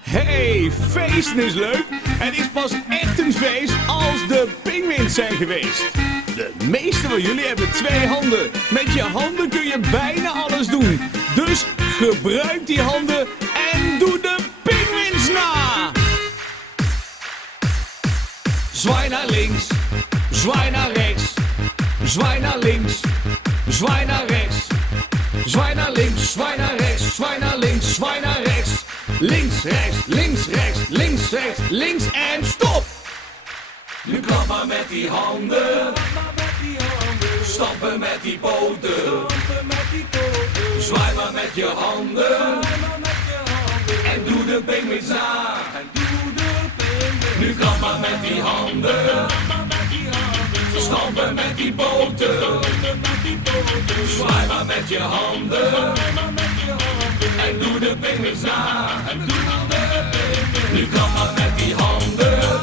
Hey, feesten is leuk. Het is pas echt een feest als de Pinguïndans zijn geweest. De meeste van jullie hebben 2 handen. Met je handen kun je bijna alles doen. Dus gebruik die handen en doe de Pinguïndans na. Zwaai naar links, zwaai naar rechts. Zwaai naar links, zwaai naar rechts. Zwaai naar links, zwaai naar rechts. Zwaai naar links, zwaai naar rechts. Links, rechts, links, rechts, links, rechts, links en stop! Nu klap maar met die handen. Stampen met die poten. Zwaai maar met je handen. En doe de pinguïndans na. Nu klap maar met die handen. Stampen met die poten. Zwaai maar met je handen. En doe de pinguïndans na. Nu klap maar met die handen.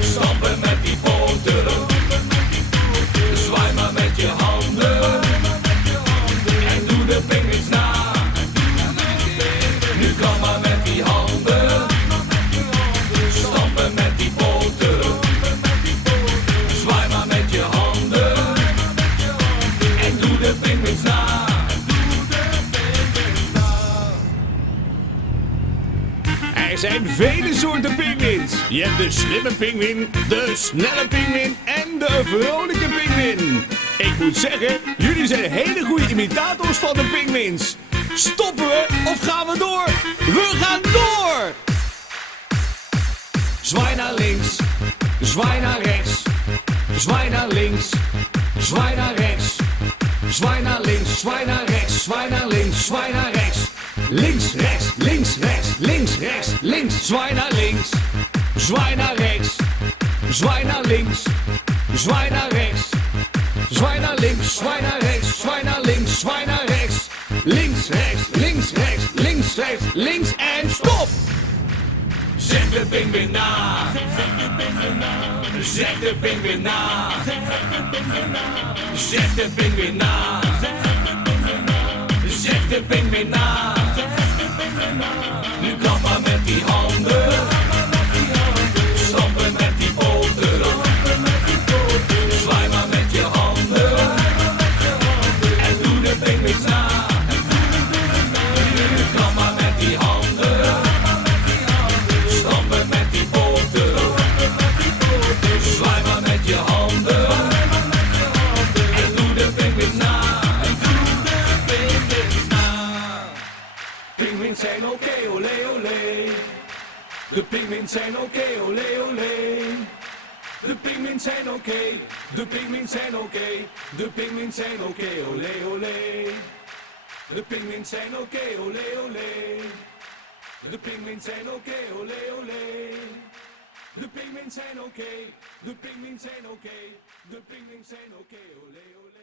Stampen met die poten. Zwaai maar met je handen. En doe de pinguïndans na. Nu klap maar met die handen. Stampen met die poten. Zwaai maar met je handen. En doe de pinguïndans na. Er zijn vele soorten pinguïns. Je hebt de slimme pinguïn, de snelle pinguïn en de vrolijke pinguïn. Ik moet zeggen, jullie zijn hele goede imitators van de pinguïns. Stoppen we of gaan we door? We gaan door! Zwaai naar links, zwaai naar rechts. Zwaai naar links, zwaai naar rechts. Zwaai naar links, zwaai naar rechts. Zwaai naar links, zwaai naar rechts. Links, rechts, links, rechts, links, rechts, links. Zwaai naar links, zwaai naar rechts. Zwaai naar links, zwaai naar rechts. Zwaai naar links, zwaai naar rechts. Zwaai naar links, zwaai naar rechts. Links, rechts, links, rechts, links, rechts, links en stop! Zeg de pinguïn na. Zeg de pinguïn na. Zeg de pinguïn na. Zeg de pinguïn na. Nu klap maar met die handen. Stampen met die poten. Zwaai maar met je handen. En doe de pinguïndans na. Nu klap maar met die handen. Stampen met die poten. Zwaai maar met je handen. En doe de pinguïndans na. Pinguïns zijn oké, olé olé. De pinguïns zijn oké, olé olé. De pinguïns zijn oké, de pinguïns zijn oké. De pinguïns zijn oké, olé olé. De pinguïns zijn oké, olé olé. De pinguïns zijn oké, olé olé. De pinguïns zijn oké, de pinguïns zijn oké. De pinguïns zijn oké, olé olé.